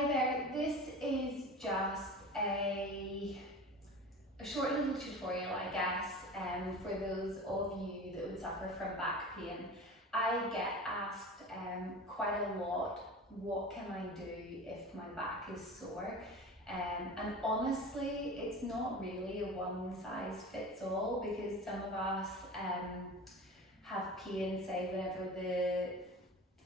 Hi there, this is just a short little tutorial, I guess, for those of you that would suffer from back pain. I get asked quite a lot, what can I do if my back is sore? And honestly, it's not really a one size fits all, because some of us have pain, say, whenever the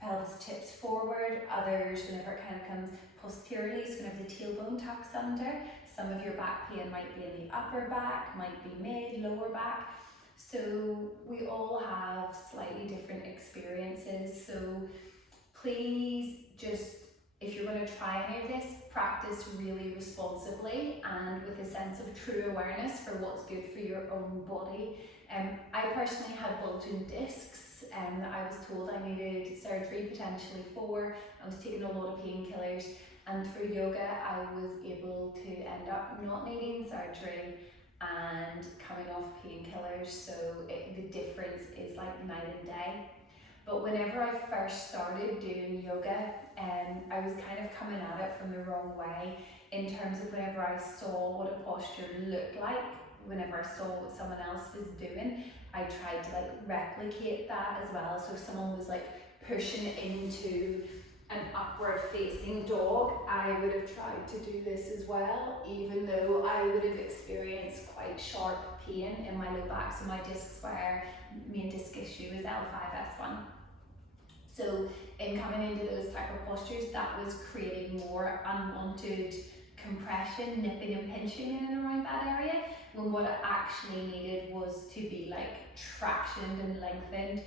pelvis tips forward, others whenever it kind of comes posteriorly, so whenever the tailbone tucks under. Some of your back pain might be in the upper back, might be mid, lower back. So we all have slightly different experiences. So please just, if you're going to try any of this, practice really responsibly and with a sense of true awareness for what's good for your own body. I personally had bulging discs that I was told I needed surgery potentially for. I was taking a lot of painkillers, and through yoga I was able to end up not needing surgery and coming off painkillers, so the difference is like night and day. But whenever I first started doing yoga, I was kind of coming at it from the wrong way, in terms of whenever I saw what a posture looked like, whenever I saw what someone else was doing, I tried to like replicate that as well. So if someone was like pushing into an upward facing dog, I would have tried to do this as well, even though I would have experienced quite sharp pain in my low back. So my discs were, main disc issue was L5-S1. So in coming into those type of postures, that was creating more unwanted compression, nipping and pinching in and around that area, when what it actually needed was to be like tractioned and lengthened,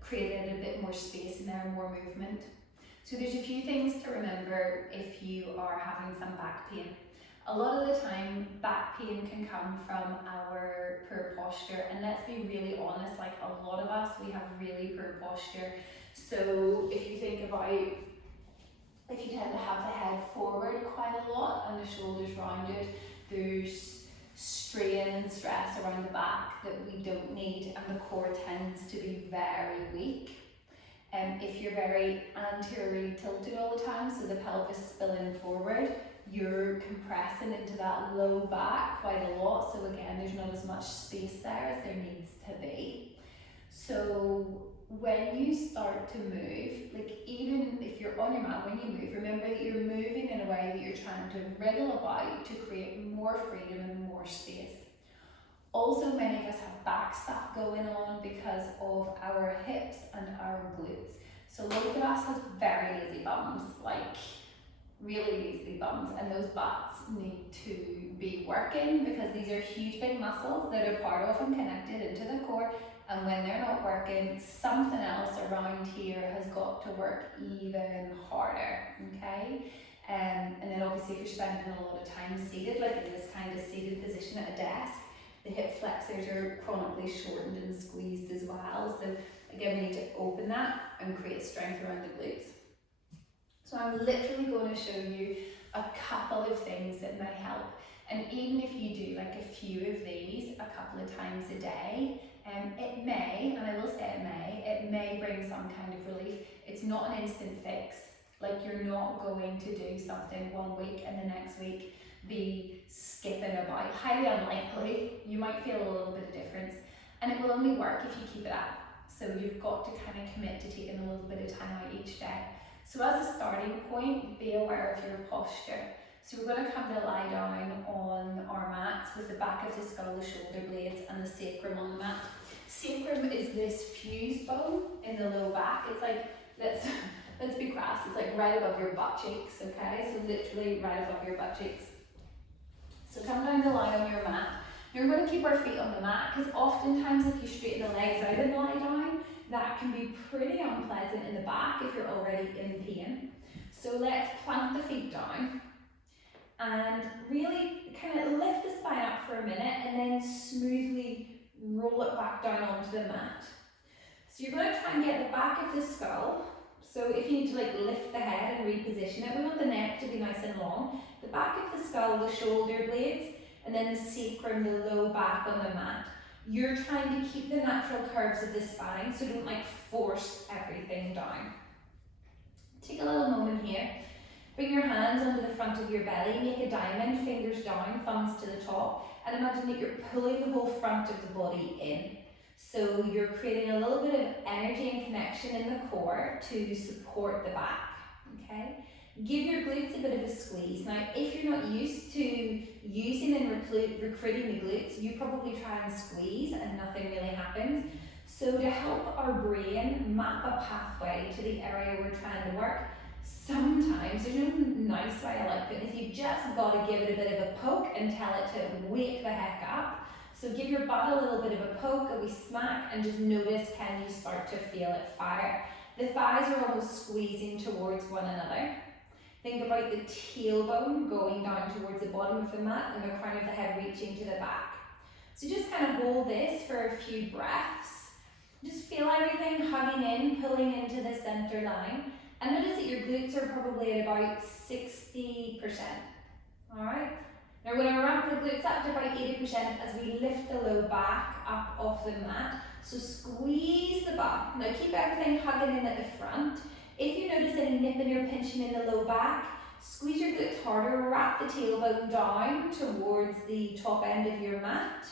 created a bit more space in there, more movement. So there's a few things to remember if you are having some back pain. A lot of the time, back pain can come from our poor posture, and let's be really honest, like a lot of us, we have really poor posture. So if you think about, if you tend to have the head forward quite a lot and the shoulders rounded, there's strain and stress around the back that we don't need, and the core tends to be very weak. If you're very anteriorly tilted all the time, so the pelvis spilling forward, you're compressing into that low back quite a lot. So again, there's not as much space there as there needs to be. So when you start to move, like even if you're on your mat, when you move, remember that you're moving in a way that you're trying to wriggle about to create more freedom and more space. Also, many of us have back stuff going on because of our hips and our glutes. So loads of us have very lazy bums, like really lazy bums, and those butts need to be working, because these are huge big muscles that are part of and connected into the core, and when they're not working, something else around here has got to work even harder, okay? And then obviously if you're spending a lot of time seated, like in this kind of seated position at a desk, the hip flexors are chronically shortened and squeezed as well. So again, we need to open that and create strength around the glutes. So I'm literally going to show you a couple of things that may help. And even if you do like a few of these a couple of times a day, it may, and I will say it may bring some kind of relief. It's not an instant fix. Like you're not going to do something one week and the next week be skipping about. Highly unlikely. You might feel a little bit of difference, and it will only work if you keep it up. So you've got to kind of commit to taking a little bit of time out each day. So as a starting point, be aware of your posture. So we're going to come to lie down on our mats with the back of the skull, the shoulder blades, and the sacrum on the mat. Sacrum is this fused bone in the low back. It's like, let's be crass, it's like right above your butt cheeks, okay? So literally right above your butt cheeks. So come down to lie on your mat. Now we're going to keep our feet on the mat, because oftentimes if you straighten the legs out and lie down, that can be pretty unpleasant in the back if you're already in pain. So let's plant the feet down and really kind of lift the spine up for a minute, and then smoothly roll it back down onto the mat. So you're going to try and get the back of the skull. So if you need to like lift the head and reposition it, we want the neck to be nice and long. The back of the skull, the shoulder blades, and then the sacrum, the low back on the mat. You're trying to keep the natural curves of the spine, so don't like force everything down. Take a little moment here Bring your hands onto the front of your belly, make a diamond, fingers down, thumbs to the top, and imagine that you're pulling the whole front of the body in. So you're creating a little bit of energy and connection in the core to support the back, okay? Give your glutes a bit of a squeeze. Now, if you're not used to using and recruiting the glutes, you probably try and squeeze and nothing really happens. So to help our brain map a pathway to the area we're trying to work, sometimes, there's no nice way I like it, is you just got to give it a bit of a poke and tell it to wake the heck up. So give your butt a little bit of a poke, a wee smack, and just notice, can you start to feel it fire? The thighs are almost squeezing towards one another. Think about the tailbone going down towards the bottom of the mat and the crown of the head reaching to the back. So just kind of hold this for a few breaths. Just feel everything hugging in, pulling into the center line. And notice that your glutes are probably at about 60%. Alright? Now we're going to ramp the glutes up to about 80% as we lift the low back up off the mat. So squeeze the butt. Now keep everything hugging in at the front. If you notice any nipping or pinching in the low back, squeeze your glutes harder, wrap the tailbone down towards the top end of your mat,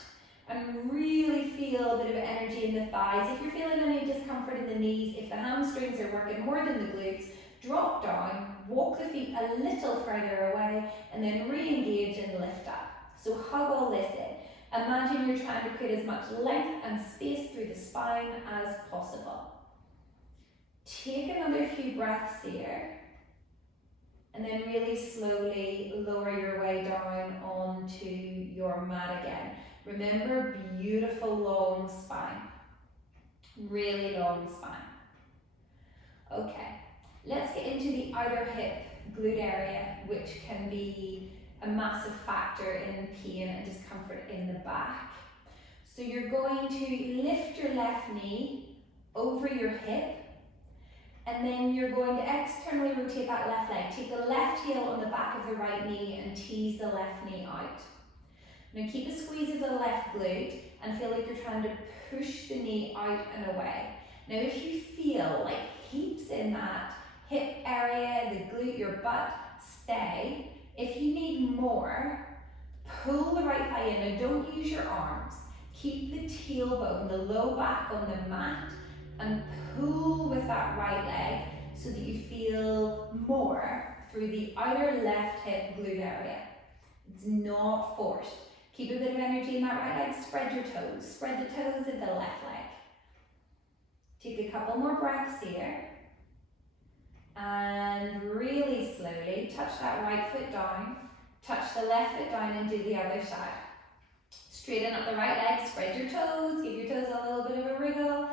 and really feel a bit of energy in the thighs. If you're feeling any discomfort in the knees, if the hamstrings are working more than the glutes, drop down, walk the feet a little further away, and then re-engage and lift up. So hug all this in. Imagine you're trying to create as much length and space through the spine as possible. Take another few breaths here, and then really slowly lower your way down onto your mat again. Remember, beautiful long spine, really long spine. Okay, let's get into the outer hip glute area, which can be a massive factor in pain and discomfort in the back. So you're going to lift your left knee over your hip, and then you're going to externally rotate that left leg. Take the left heel on the back of the right knee and tease the left knee out. Now keep a squeeze of the left glute and feel like you're trying to push the knee out and away. Now if you feel like heaps in that hip area, the glute, your butt, stay. If you need more, pull the right thigh in. Now don't use your arms. Keep the tailbone, the low back on the mat, and pull with that right leg so that you feel more through the outer left hip glute area. It's not forced. Keep a bit of energy in that right leg. Spread your toes. Spread the toes of the left leg. Take a couple more breaths here. And really slowly touch that right foot down. Touch the left foot down and do the other side. Straighten up the right leg. Spread your toes. Give your toes a little bit of a wriggle.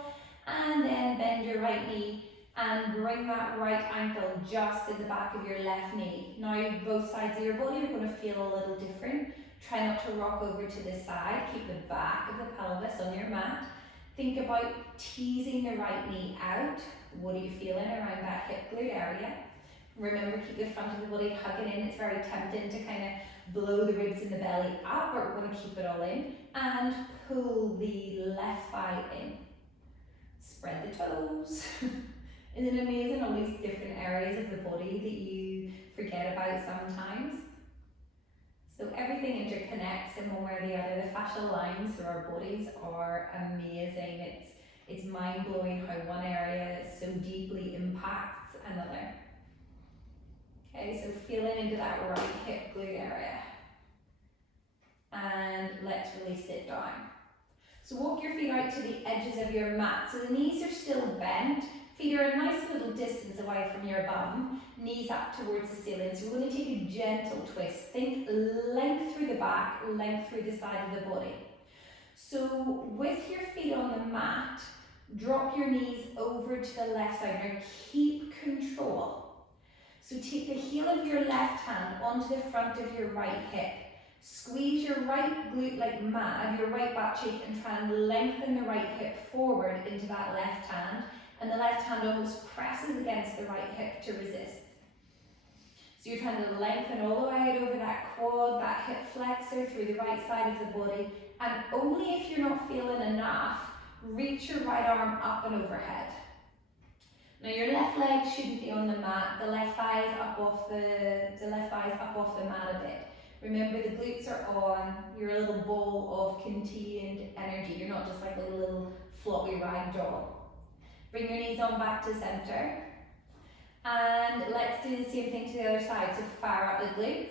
And then bend your right knee and bring that right ankle just in the back of your left knee. Now both sides of your body are going to feel a little different. Try not to rock over to the side. Keep the back of the pelvis on your mat. Think about teasing the right knee out. What are you feeling around that hip glute area? Remember, keep the front of the body hugging in. It's very tempting to kind of blow the ribs in the belly up, but we're going to keep it all in. And pull the left thigh in. Spread the toes. Isn't it amazing, all these different areas of the body that you forget about sometimes? So everything interconnects in one way or the other. The fascial lines through our bodies are amazing. It's mind-blowing how one area so deeply impacts another. Okay, so feeling into that right hip glute area. And let's release it down. So walk your feet out to the edges of your mat. So the knees are still bent. Feet are a nice little distance away from your bum. Knees up towards the ceiling. So we're going to take a gentle twist. Think length through the back, length through the side of the body. So with your feet on the mat, drop your knees over to the left side. Now keep control. So take the heel of your left hand onto the front of your right hip. Squeeze your right glute like mad, your right butt cheek, and try and lengthen the right hip forward into that left hand. And the left hand almost presses against the right hip to resist. So you're trying to lengthen all the way out over that quad, that hip flexor through the right side of the body. And only if you're not feeling enough, reach your right arm up and overhead. Now your left leg shouldn't be on the mat, the left thigh is up off the mat a bit. Remember, the glutes are on, you're a little ball of contained energy, you're not just like a little floppy rag doll. Bring your knees on back to center. And let's do the same thing to the other side. So fire up the glutes,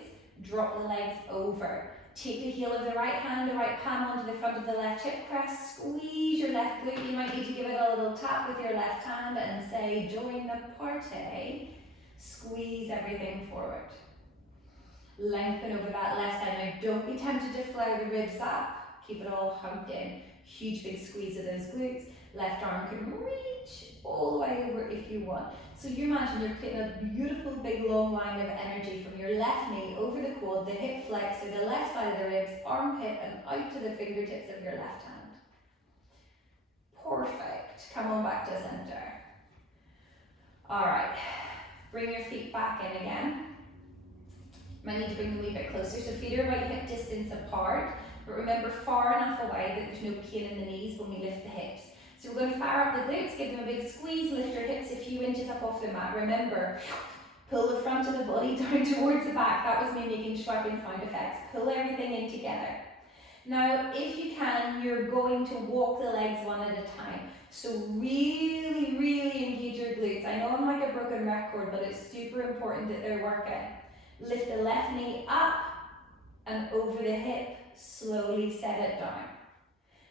drop the legs over. Take the heel of the right hand, the right palm onto the front of the left hip crest, squeeze your left glute. You might need to give it a little tap with your left hand and say, join the party. Squeeze everything forward. Lengthen over that left side. Now don't be tempted to flare the ribs up. Keep it all hugged in. Huge big squeeze of those glutes. Left arm can reach all the way over if you want. So you imagine you're creating a beautiful big long line of energy from your left knee over the quad, the hip flexor, the left side of the ribs, armpit, and out to the fingertips of your left hand. Perfect. Come on back to center. Alright, bring your feet back in again. You might need to bring them a wee bit closer. So feet are about hip distance apart, but remember far enough away that there's no pain in the knees when we lift the hips. So we're going to fire up the glutes, give them a big squeeze, lift your hips a few inches up off the mat. Remember, pull the front of the body down towards the back. That was me making swiping sound effects. Pull everything in together. Now, if you can, you're going to walk the legs one at a time. So really, really engage your glutes. I know I'm like a broken record, but it's super important that they're working. Lift the left knee up and over the hip, slowly set it down.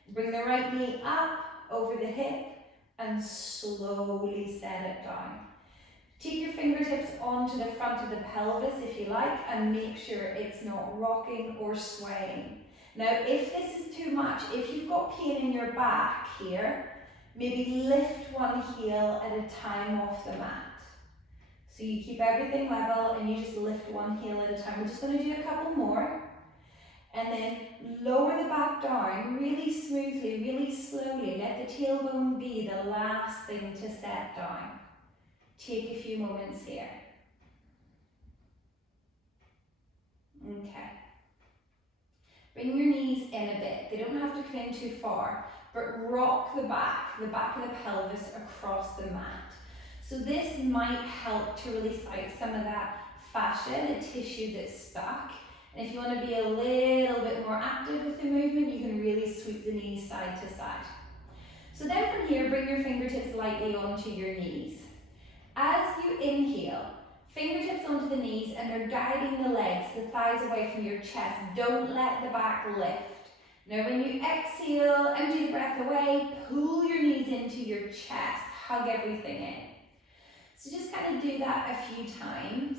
Bring the right knee up, over the hip, and slowly set it down. Take your fingertips onto the front of the pelvis if you like, and make sure it's not rocking or swaying. Now, if this is too much, if you've got pain in your back here, maybe lift one heel at a time off the mat. So you keep everything level and you just lift one heel at a time. We're just going to do a couple more. And then lower the back down really smoothly, really slowly. Let the tailbone be the last thing to set down. Take a few moments here. Okay. Bring your knees in a bit. They don't have to come in too far, but rock the back of the pelvis across the mat. So this might help to release out some of that fascia, the tissue that's stuck. And if you want to be a little bit more active with the movement, you can really sweep the knees side to side. So then from here, bring your fingertips lightly onto your knees. As you inhale, fingertips onto the knees and they're guiding the legs, the thighs away from your chest. Don't let the back lift. Now when you exhale, empty the breath away, pull your knees into your chest, hug everything in. So just kind of do that a few times.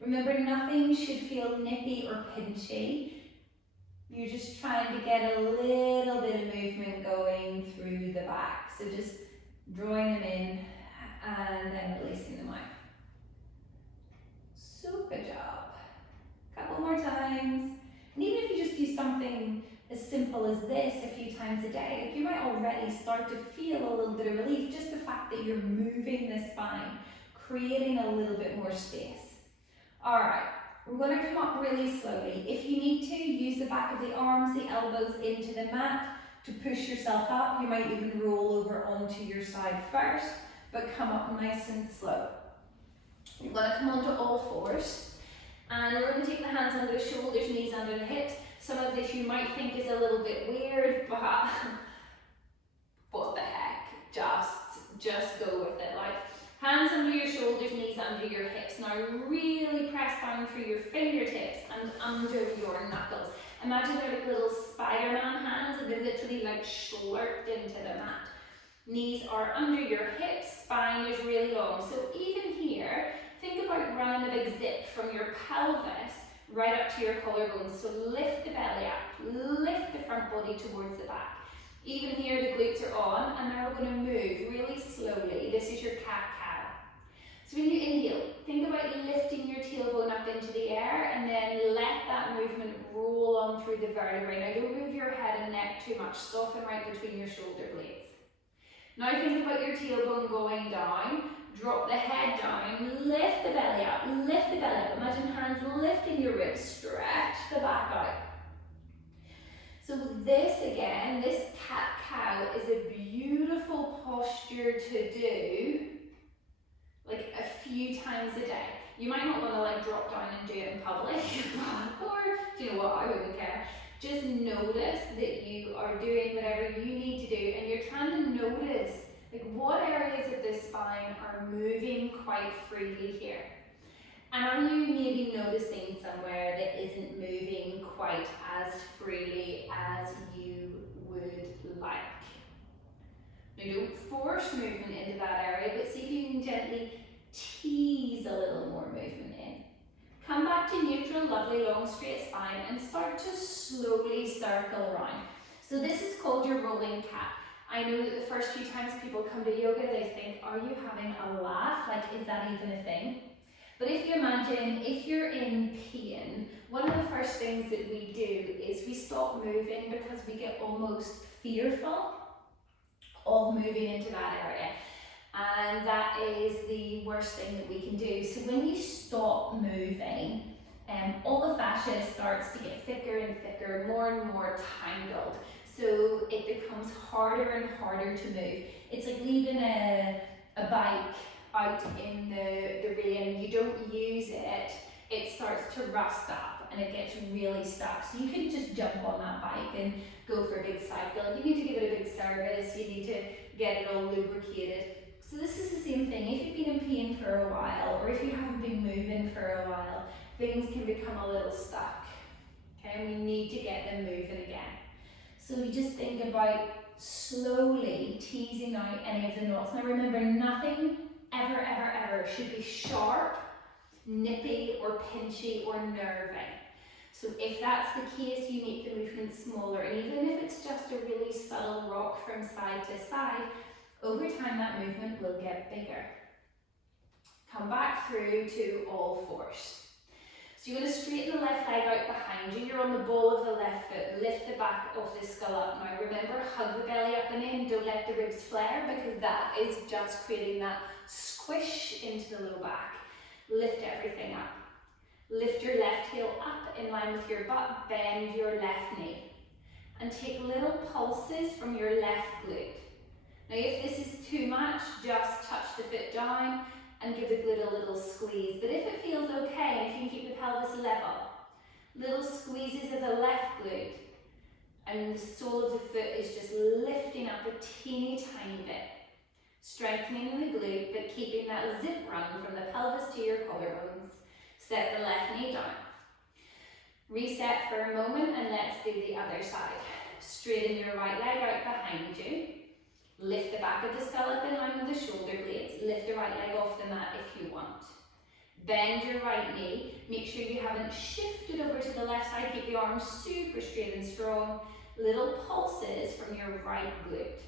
Remember, nothing should feel nippy or pinchy. You're just trying to get a little bit of movement going through the back. So just drawing them in and then releasing them out. Super job. Couple more times. And even if you just do something as simple as this a few times a day, you might already start to feel a little bit of relief. Just the fact that you're moving the spine, creating a little bit more space. Alright, we're going to come up really slowly. If you need to, use the back of the arms, the elbows into the mat to push yourself up. You might even roll over onto your side first, but come up nice and slow. You're going to come onto all fours, and we're going to take the hands under the shoulders, knees under the hips. Some of this you might think is a little bit weird, but what the heck, just go with it. Like, hands under your shoulders, knees under your hips. Now really press down through your fingertips and under your knuckles. Imagine they're like little Spider-Man hands and they're literally like slurped into the mat. Knees are under your hips, spine is really long. So even here, think about running a big zip from your pelvis right up to your collarbones. So lift the belly up, lift the front body towards the back. Even here the glutes are on, and now we're going to move really slowly. This is your cat-cow. So when you inhale, think about lifting your tailbone up into the air and then let that movement roll on through the vertebrae. Now don't move your head and neck too much, soften right between your shoulder blades. Now think about your tailbone going down, drop the head down, lift the belly up, lift the belly up. Imagine hands lifting your ribs, stretch the back out. So this again, this cat-cow is a beautiful posture to do like a few times a day. You might not want to like drop down and do it in public, or do you know what, I wouldn't care. Just notice that you are doing whatever you need to do, and you're trying to notice like what areas of the spine are moving quite freely here. And are you maybe noticing somewhere that isn't moving quite as freely as you would like? Now don't force movement into that area, but see if you can gently tease a little more movement in. Come back to neutral, lovely long straight spine, and start to slowly circle around. So this is called your rolling cat. I know that the first few times people come to yoga, they think, are you having a laugh? Like, is that even a thing? But if you imagine, if you're in pain, one of the first things that we do is we stop moving because we get almost fearful of moving into that area. And that is the worst thing that we can do. So when you stop moving, all the fascia starts to get thicker and thicker, more and more tangled. So it becomes harder and harder to move. It's like leaving a bike out in the rain, you don't use it, it starts to rust up and it gets really stuck. So you can just jump on that bike and go for a big cycle. You need to give it a big service, you need to get it all lubricated. So this is the same thing. If you've been in pain for a while, or if you haven't been moving for a while, things can become a little stuck. Okay, and we need to get them moving again. So you just think about slowly teasing out any of the knots. Now remember, nothing ever should be sharp, nippy, or pinchy, or nervy. So if that's the case, you make the movement smaller, and even if it's just a really subtle rock from side to side, over time that movement will get bigger. Come back through to all fours. So you're going to straighten the left leg out behind you. You're on the ball of the left foot. Lift the back of the skull up. Now remember, hug the belly up and in. Don't let the ribs flare, because that is just creating that squish into the low back. Lift everything up. Lift your left heel up in line with your butt. Bend your left knee. And take little pulses from your left glute. Now if this is too much, just touch the foot down and give the glute a little squeeze. But if it feels okay, if you can keep the pelvis level, little squeezes of the left glute, and the sole of the foot is just lifting up a teeny tiny bit. Strengthening the glute, but keeping that zip run from the pelvis to your collarbones. Set the left knee down. Reset for a moment and let's do the other side. Straighten your right leg out behind you. Lift the back of the skull up in line with the shoulder blades. Lift the right leg off the mat if you want. Bend your right knee. Make sure you haven't shifted over to the left side. Keep the arms super straight and strong. Little pulses from your right glute.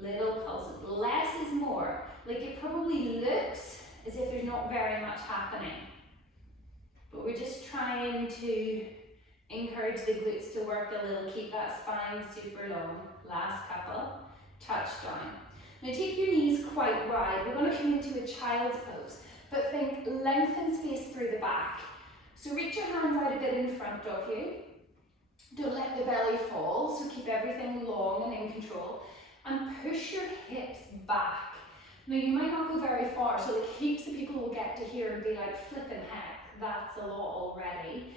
Little pulses. Less is more. Like it probably looks as if there's not very much happening. But we're just trying to encourage the glutes to work a little. Keep that spine super long. Last couple. Touch down. Now take your knees quite wide. We're going to come into a child's pose. But think lengthen space through the back. So reach your hands out a bit in front of you. Don't let the belly fall. So keep everything long and in control. And push your hips back. Now you might not go very far, so like heaps of people will get to here and be like, flipping heck, that's a lot already.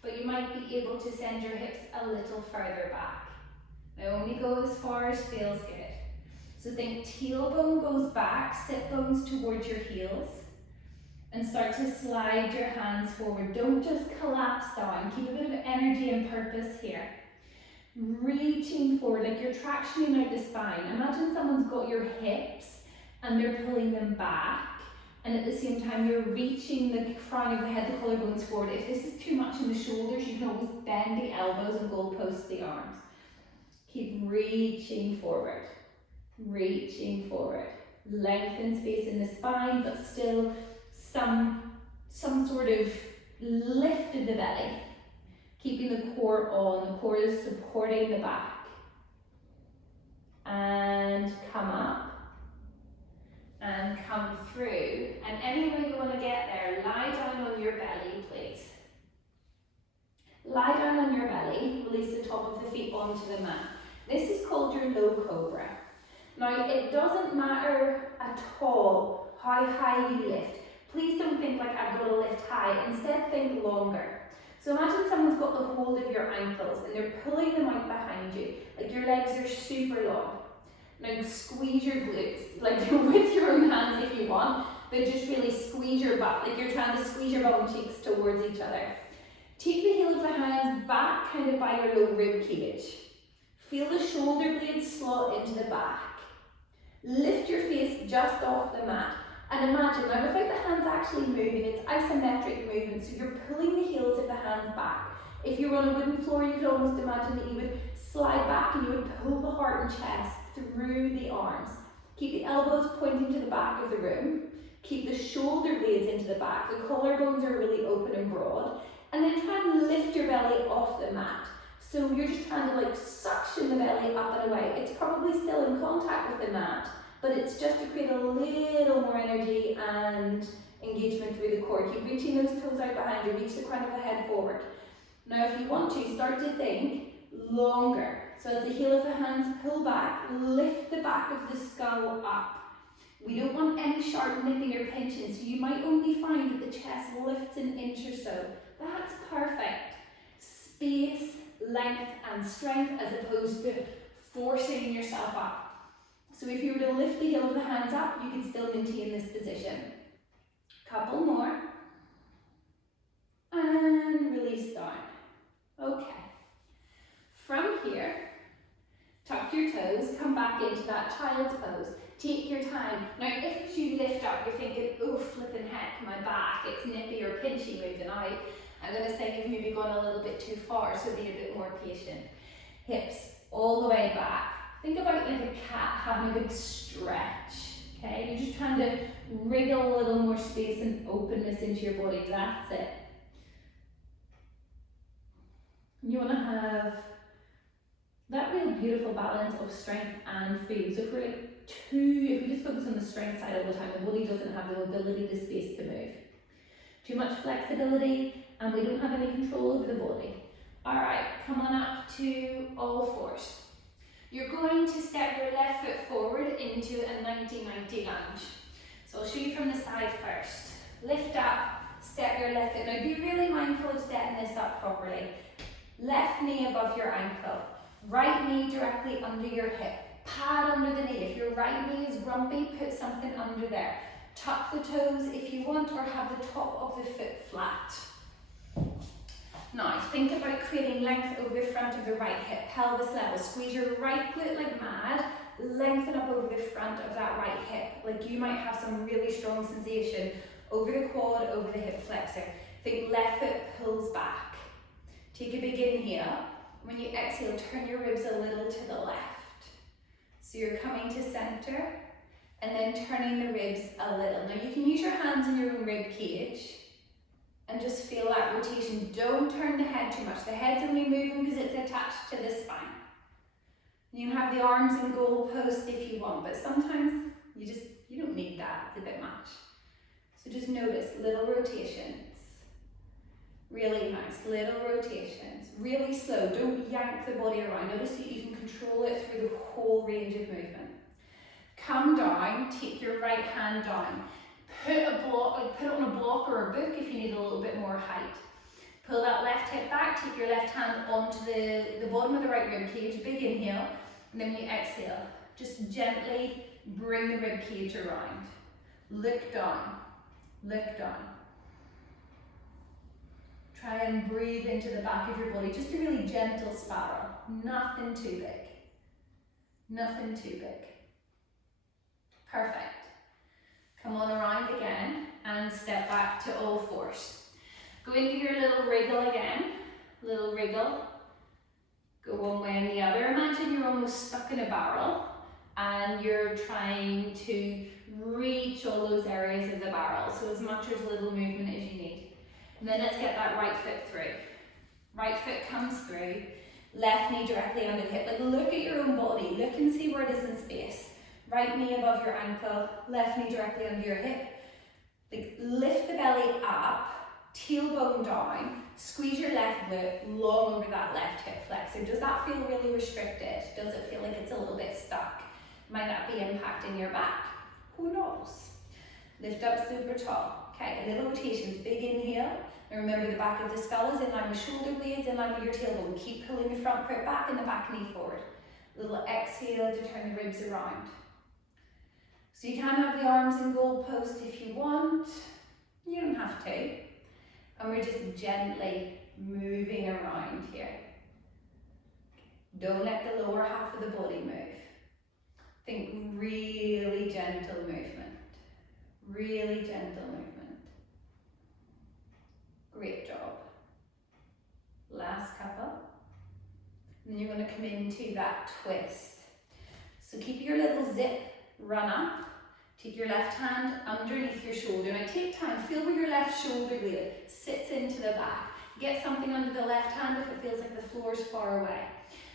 But you might be able to send your hips a little further back. Now only go as far as feels good. So think tailbone goes back, sit bones towards your heels, and start to slide your hands forward. Don't just collapse down, keep a bit of energy and purpose here. Reaching forward, like you're tractioning out the spine. Imagine someone's got your hips and they're pulling them back, and at the same time you're reaching the crown of the head, the collarbones forward. If this is too much in the shoulders, you can always bend the elbows and goalpost the arms. Keep reaching forward, reaching forward. Lengthen space in the spine, but still some sort of lift of the belly. Keeping the core on, the core is supporting the back. And come up. And come through. And any way you want to get there, lie down on your belly, please. Lie down on your belly, release the top of the feet onto the mat. This is called your low cobra. Now, it doesn't matter at all how high you lift. Please don't think like I've got to lift high, instead think longer. So imagine someone's got the hold of your ankles and they're pulling them out behind you, like your legs are super long. Now squeeze your glutes, like with your own hands if you want, but just really squeeze your butt, like you're trying to squeeze your bum cheeks towards each other. Take the heel of the hands back kind of by your low rib cage. Feel the shoulder blades slot into the back. Lift your face just off the mat. And imagine, now without the hands actually moving, it's isometric movement, so you're pulling the heels of the hands back. If you were on a wooden floor, you could almost imagine that you would slide back and you would pull the heart and chest through the arms. Keep the elbows pointing to the back of the room. Keep the shoulder blades into the back. The collarbones are really open and broad. And then try and lift your belly off the mat. So you're just trying to like suction the belly up and away. It's probably still in contact with the mat, but it's just to create a little more energy and engagement through the core. Keep reaching those toes out behind you. Reach the crown of the head forward. Now if you want to, start to think longer. So as the heel of the hands pull back, lift the back of the skull up. We don't want any sharp nipping or pinching, so you might only find that the chest lifts an inch or so. That's perfect. Space, length and strength as opposed to forcing yourself up. So if you were to lift the heel of the hands up, you can still maintain this position. Couple more. And release down. Okay. From here, tuck your toes, come back into that child's pose. Take your time. Now if you lift up, you're thinking, oh flipping heck, my back, it's nippy or pinchy moving out. I'm going to say you've maybe gone a little bit too far, so be a bit more patient. Hips all the way back. Think about like a cat having a big stretch, okay? You're just trying to wriggle a little more space and openness into your body, that's it. You want to have that real beautiful balance of strength and freedom. So if we just focus on the strength side all the time, the body doesn't have the ability, the space to move. Too much flexibility, and we don't have any control over the body. All right, come on up to all fours. You're going to step your left foot forward into a 90-90 lunge. So I'll show you from the side first. Lift up, step your left foot. Now be really mindful of setting this up properly. Left knee above your ankle, right knee directly under your hip. Pad under the knee. If your right knee is grumpy, put something under there. Tuck the toes if you want, or have the top of the foot flat. Now, think about creating length over the front of the right hip, pelvis level. Squeeze your right glute like mad, lengthen up over the front of that right hip. Like you might have some really strong sensation over the quad, over the hip flexor. Think left foot pulls back. Take a big inhale. When you exhale, turn your ribs a little to the left. So you're coming to center and then turning the ribs a little. Now you can use your hands in your own rib cage and just feel that rotation. Don't turn the head too much. The head's only moving because it's attached to the spine. You can have the arms in goal post if you want, but sometimes you don't need that, it's a bit much. So just notice little rotations. Really nice, little rotations. Really slow, don't yank the body around. Notice that you can control it through the whole range of movement. Come down, take your right hand down. Put it on a block or a book if you need a little bit more height. Pull that left hip back, take your left hand onto the bottom of the right rib cage, big inhale, and then when you exhale, just gently bring the rib cage around. Look down, look down. Try and breathe into the back of your body, just a really gentle spiral, nothing too big, nothing too big. Perfect. Come on around again and step back to all fours. Go into your little wriggle again, little wriggle. Go one way and the other. Imagine you're almost stuck in a barrel and you're trying to reach all those areas of the barrel, so as much or as little movement as you need. And then let's get that right foot through. Right foot comes through, left knee directly under the hip. Like look at your own body, look and see where it is in space. Right knee above your ankle, left knee directly under your hip. Like lift the belly up, tailbone down, squeeze your left glute long over that left hip flexor. Does that feel really restricted? Does it feel like it's a little bit stuck? Might that be impacting your back? Who knows? Lift up super tall. Okay, little rotations, big inhale. And remember the back of the skull is in line with shoulder blades, in line with your tailbone. Keep pulling the front foot back and the back knee forward. Little exhale to turn the ribs around. So you can have the arms in goalpost if you want. You don't have to. And we're just gently moving around here. Don't let the lower half of the body move. Think really gentle movement. Really gentle movement. Great job. Last couple. And then you're going to come into that twist. So keep your little zip, run up. Take your left hand underneath your shoulder. Now take time, feel where your left shoulder blade sits into the back. Get something under the left hand if it feels like the floor is far away.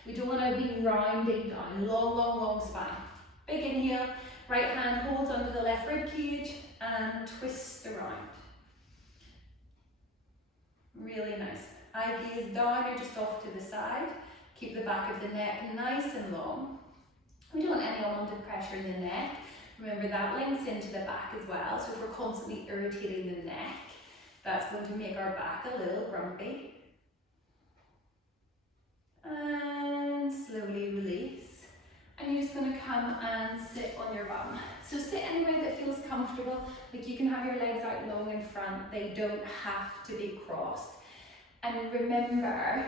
We don't want to be rounding down. Long, long, long spine. Big inhale. Right hand holds under the left rib cage and twist around. Really nice. Eye gaze down or just off to the side. Keep the back of the neck nice and long. We don't want any unwanted pressure in the neck. Remember that links into the back as well, so if we're constantly irritating the neck, that's going to make our back a little grumpy. And slowly release. And you're just going to come and sit on your bum. So sit any way that feels comfortable. Like you can have your legs out long in front, they don't have to be crossed. And remember,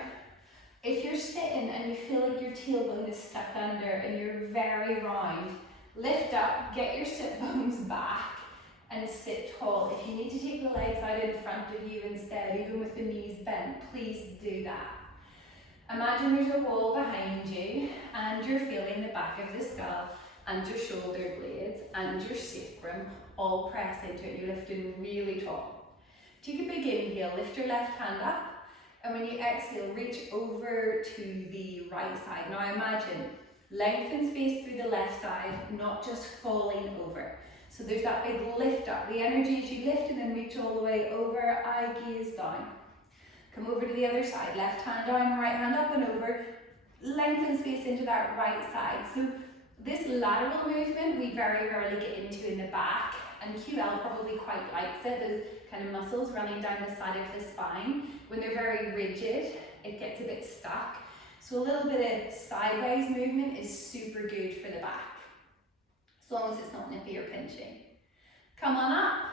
if you're sitting and you feel like your tailbone is stuck under and you're very round, lift up, get your sit bones back and sit tall. If you need to take the legs out in front of you instead, even with the knees bent, please do that. Imagine there's a wall behind you and you're feeling the back of the skull and your shoulder blades and your sacrum all press into it. You're lifting really tall. Take a big inhale, lift your left hand up, and when you exhale, reach over to the right side. Now imagine lengthen space through the left side, not just falling over. So there's that big lift up. The energy as you lift and then reach all the way over, eye gaze down. Come over to the other side, left hand down, right hand up and over. Lengthen space into that right side. So this lateral movement we very rarely get into in the back, and QL probably quite likes it, those kind of muscles running down the side of the spine. When they're very rigid, it gets a bit stuck. So a little bit of sideways movement is super good for the back, as long as it's not nippy or pinching. Come on up,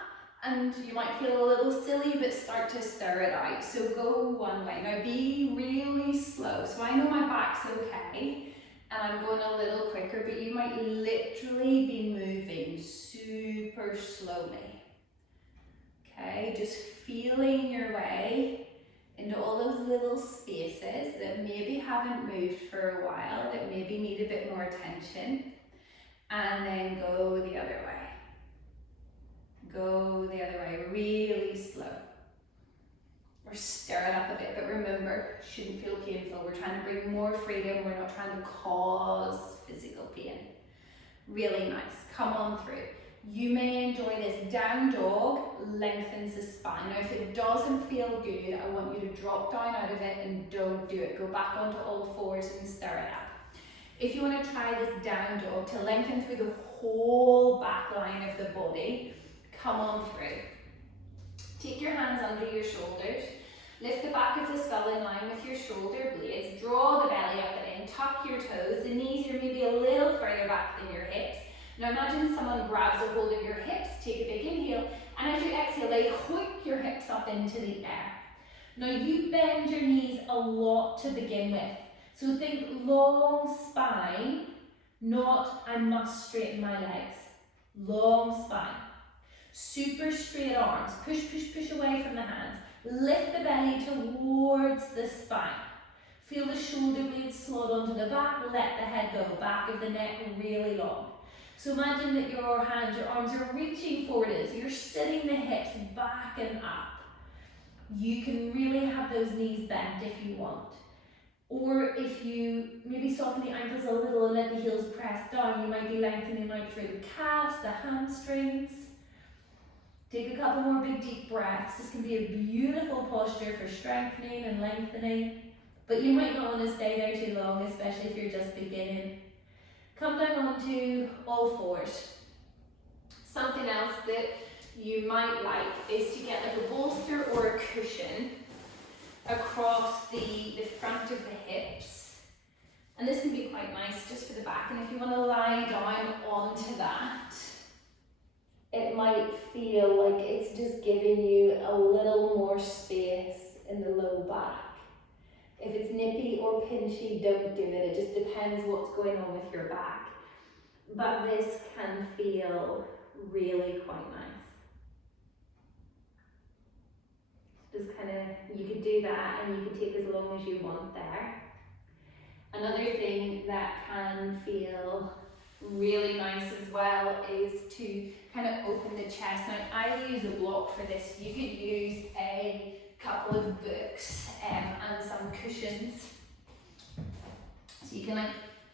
and you might feel a little silly, but start to stir it out. So go one way. Now be really slow. So I know my back's okay, and I'm going a little quicker, but you might literally be moving super slowly. Okay, just feeling your way into all those little spaces that maybe haven't moved for a while, that maybe need a bit more attention, and then go the other way. Go the other way, really slow. Or stir it up a bit, but remember, shouldn't feel painful. We're trying to bring more freedom, we're not trying to cause physical pain. Really nice, come on through. You may enjoy this. Down dog lengthens the spine. Now if it doesn't feel good, I want you to drop down out of it and don't do it. Go back onto all fours and stir it up. If you want to try this down dog to lengthen through the whole back line of the body, come on through. Take your hands under your shoulders. Lift the back of the skull in line with your shoulder blades. Draw the belly up and in. Tuck your toes. The knees are maybe a little further back than your hips. Now imagine someone grabs a hold of your hips, take a big inhale, and as you exhale, they hook your hips up into the air. Now you bend your knees a lot to begin with. So think long spine, not I must straighten my legs. Long spine. Super straight arms. Push, push, push away from the hands. Lift the belly towards the spine. Feel the shoulder blades slot onto the back, let the head go. Back of the neck really long. So imagine that your hands, your arms are reaching forward as you're sitting the hips back and up. You can really have those knees bent if you want. Or if you maybe soften the ankles a little and let the heels press down, you might be lengthening out through the calves, the hamstrings. Take a couple more big deep breaths. This can be a beautiful posture for strengthening and lengthening, but you might not want to stay there too long, especially if you're just beginning. Come down onto all fours. Something else that you might like is to get like a bolster or a cushion across the front of the hips. And this can be quite nice just for the back. And if you want to lie down onto that, it might feel like it's just giving you a little more space in the low back. If it's nippy or pinchy, don't do it. It just depends what's going on with your back. But this can feel really quite nice. Just kind of, you could do that and you could take as long as you want there. Another thing that can feel really nice as well is to kind of open the chest. Now I use a block for this. You could use a couple of books and some cushions. So you can like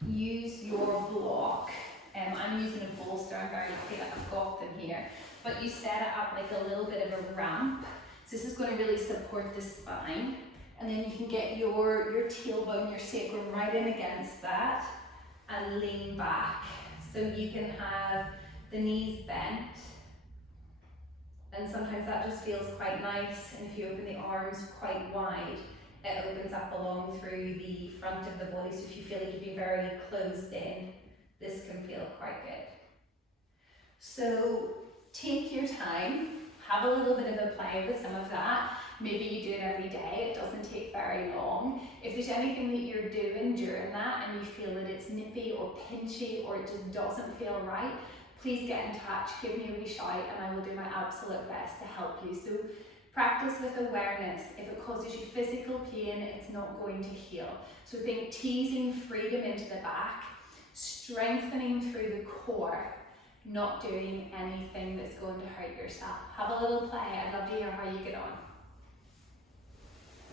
use your block. I'm using a bolster, I'm very lucky that I've got them here. But you set it up like a little bit of a ramp. So this is going to really support the spine. And then you can get your tailbone, your sacrum right in against that and lean back. So you can have the knees bent. And sometimes that just feels quite nice. And if you open the arms quite wide, it opens up along through the front of the body. So if you feel like you've been very closed in, this can feel quite good. So take your time, have a little bit of a play with some of that. Maybe you do it every day, it doesn't take very long. If there's anything that you're doing during that and you feel that it's nippy or pinchy or it just doesn't feel right, please get in touch, give me a wee shout and I will do my absolute best to help you. So practice with awareness. If it causes you physical pain, it's not going to heal. So think teasing freedom into the back, strengthening through the core, not doing anything that's going to hurt yourself. Have a little play. I'd love to hear how you get on.